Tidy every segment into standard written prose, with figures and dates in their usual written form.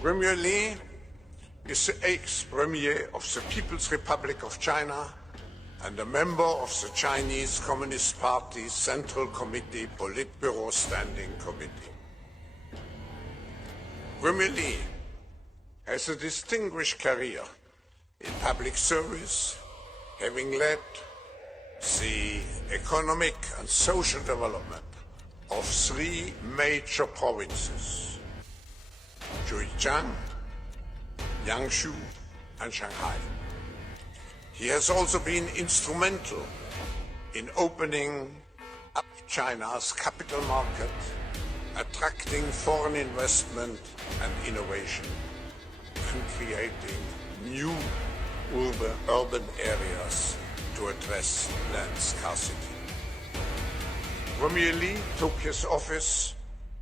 Premier Li is the ex-premier of the People's Republic of China and a member of the Chinese Communist Party's Central Committee Politburo Standing Committee. Premier Li has a distinguished career in public service, having led the economic and social development of 3 major provinces: Zhejiang, Jiangsu, and Shanghai. He has also been instrumental in opening up China's capital market, attracting foreign investment and innovation, and creating new urban areas to address land scarcity. Premier Li took his office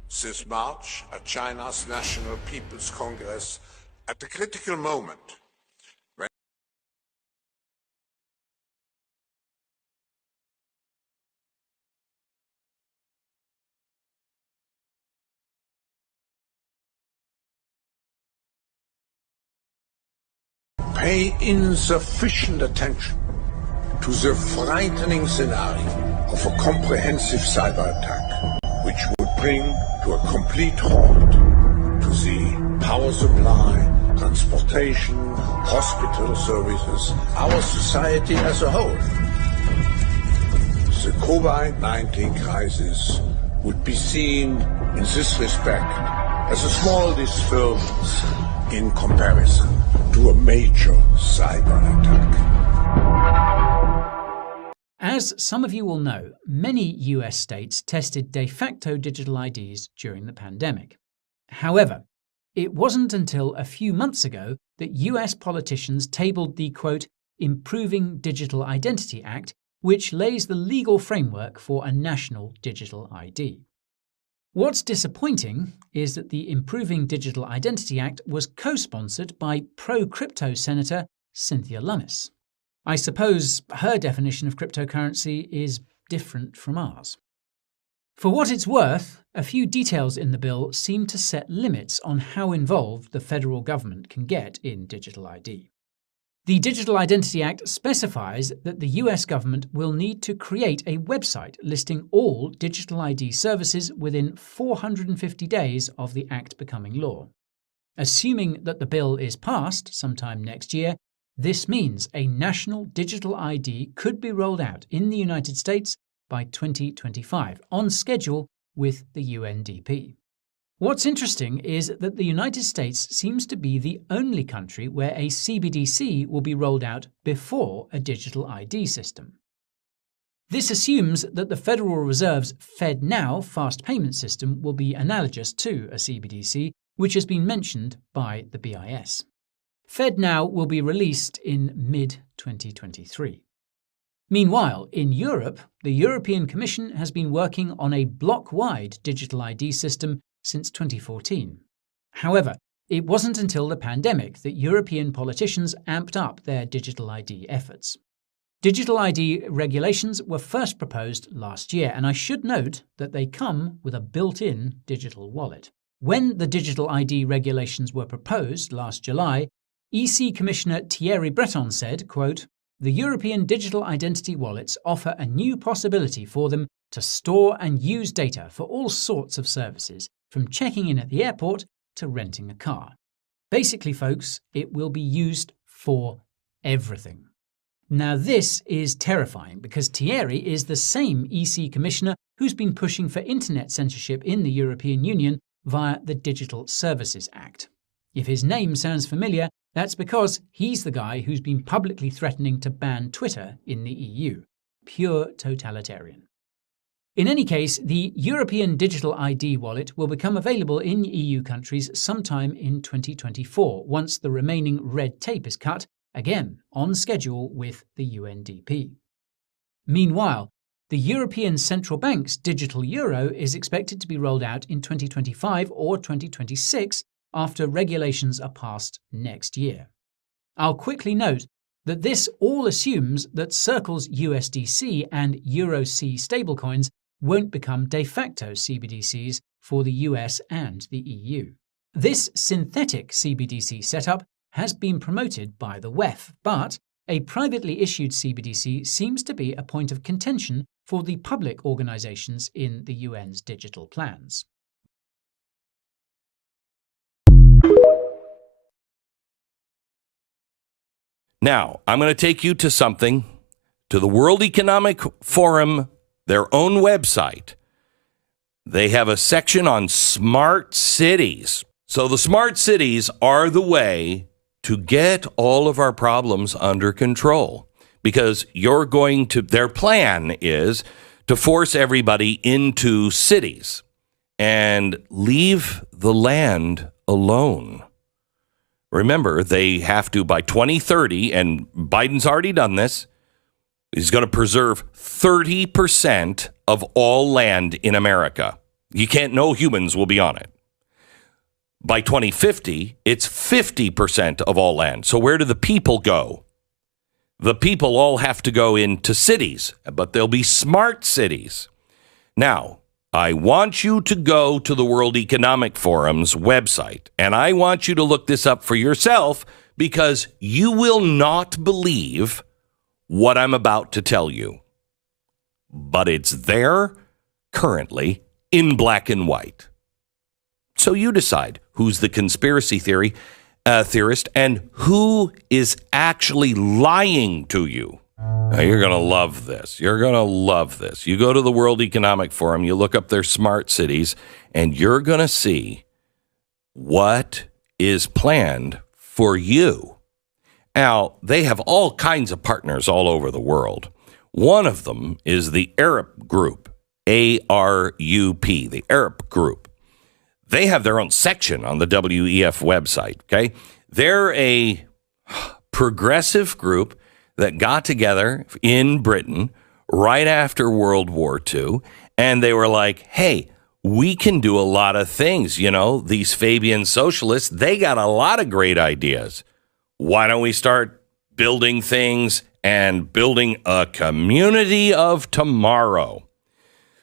this March at China's National People's Congress at a critical moment when pay insufficient attention to the frightening scenario of a comprehensive cyber attack, which would bring to a complete halt to the power supply, transportation, hospital services, our society as a whole. The COVID-19 crisis would be seen in this respect as a small disturbance in comparison to a major cyber attack. As some of you will know, many US states tested de facto digital IDs during the pandemic. However, it wasn't until a few months ago that US politicians tabled the, quote, Improving Digital Identity Act, which lays the legal framework for a national digital ID. What's disappointing is that the Improving Digital Identity Act was co-sponsored by pro-crypto Senator Cynthia Lummis. I suppose her definition of cryptocurrency is different from ours. For what it's worth, a few details in the bill seem to set limits on how involved the federal government can get in digital ID. The Digital Identity Act specifies that the US government will need to create a website listing all digital ID services within 450 days of the Act becoming law. Assuming that the bill is passed sometime next year, this means a national digital ID could be rolled out in the United States by 2025, on schedule with the UNDP. What's interesting is that the United States seems to be the only country where a CBDC will be rolled out before a digital ID system. This assumes that the Federal Reserve's FedNow fast payment system will be analogous to a CBDC, which has been mentioned by the BIS. FedNow will be released in mid-2023. Meanwhile, in Europe, the European Commission has been working on a block-wide digital ID system since 2014. However, it wasn't until the pandemic that European politicians amped up their digital ID efforts. Digital ID regulations were first proposed last year, and I should note that they come with a built-in digital wallet. When the digital ID regulations were proposed last July, EC Commissioner Thierry Breton said, quote, "The European digital identity wallets offer a new possibility for them to store and use data for all sorts of services, from checking in at the airport to renting a car. Basically, folks, it will be used for everything." Now, this is terrifying because Thierry is the same EC Commissioner who's been pushing for internet censorship in the European Union via the Digital Services Act. If his name sounds familiar, that's because he's the guy who's been publicly threatening to ban Twitter in the EU. Pure totalitarian. In any case, the European Digital ID wallet will become available in EU countries sometime in 2024, once the remaining red tape is cut, again on schedule with the UNDP. Meanwhile, the European Central Bank's digital euro is expected to be rolled out in 2025 or 2026 after regulations are passed next year. I'll quickly note that this all assumes that Circle's USDC and EuroC stablecoins won't become de facto CBDCs for the US and the EU. This synthetic CBDC setup has been promoted by the WEF, but a privately issued CBDC seems to be a point of contention for the public organizations in the UN's digital plans. Now, I'm going to take you to something, to the World Economic Forum, their own website. They have a section on smart cities. So the smart cities are the way to get all of our problems under control, because their plan is to force everybody into cities and leave the land alone. Remember, they have to, by 2030, and Biden's already done this, he's going to preserve 30% of all land in America. No humans will be on it. By 2050, it's 50% of all land. So where do the people go? The people all have to go into cities, but they'll be smart cities. Now, I want you to go to the World Economic Forum's website, and I want you to look this up for yourself, because you will not believe what I'm about to tell you. But it's there currently in black and white. So you decide who's the conspiracy theorist and who is actually lying to you. Now, you're going to love this. You're going to love this. You go to the World Economic Forum, you look up their smart cities, and you're going to see what is planned for you. Now, they have all kinds of partners all over the world. One of them is the Arab Group, A-R-U-P, the Arab Group. They have their own section on the WEF website, okay? They're a progressive group that got together in Britain right after World War II, and they were like, hey, we can do a lot of things. You know, these Fabian socialists, they got a lot of great ideas. Why don't we start building things and building a community of tomorrow?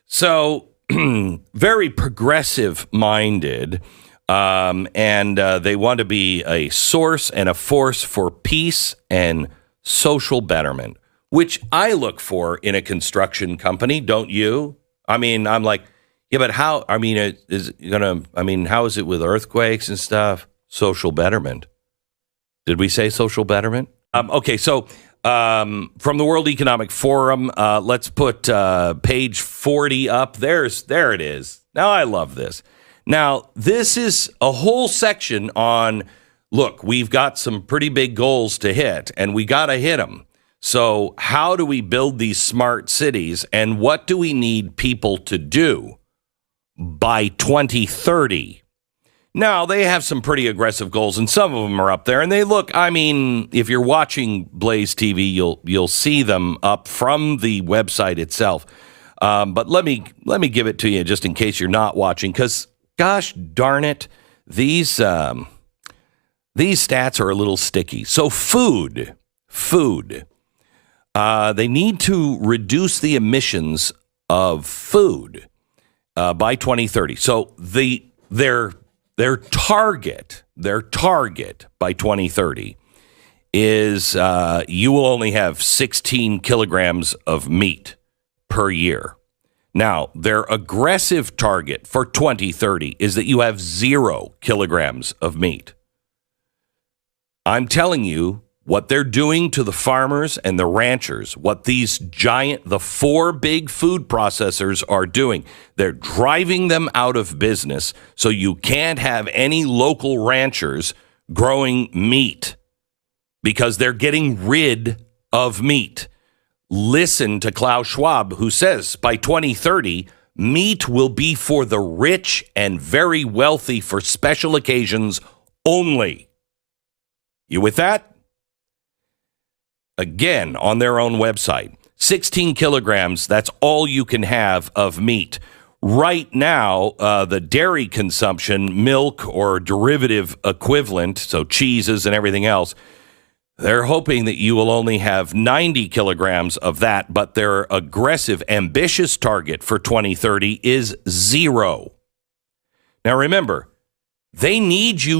So very progressive-minded, and they want to be a source and a force for peace and social betterment, which I look for in a construction company, don't you? I mean, I'm like, yeah, but how? I mean, how is it with earthquakes and stuff? Social betterment. Did we say social betterment? Okay, so from the World Economic Forum, let's put page 40 up. There it is. Now, I love this. Now, this is a whole section on, look, we've got some pretty big goals to hit, and we got to hit them. So how do we build these smart cities, and what do we need people to do by 2030? Now, they have some pretty aggressive goals, and some of them are up there. And they look, I mean, if you're watching Blaze TV, you'll see them up from the website itself. But let me give it to you just in case you're not watching, because, gosh darn it, these stats are a little sticky. So food. They need to reduce the emissions of food by 2030. So their target by 2030 is you will only have 16 kilograms of meat per year. Now, their aggressive target for 2030 is that you have 0 kilograms of meat. I'm telling you what they're doing to the farmers and the ranchers, what the 4 big food processors are doing. They're driving them out of business, so you can't have any local ranchers growing meat because they're getting rid of meat. Listen to Klaus Schwab, who says by 2030, meat will be for the rich and very wealthy for special occasions only. You with that? Again, on their own website, 16 kilograms, that's all you can have of meat. Right now, the dairy consumption, milk or derivative equivalent, so cheeses and everything else, they're hoping that you will only have 90 kilograms of that, but their aggressive, ambitious target for 2030 is 0. Now remember, They need you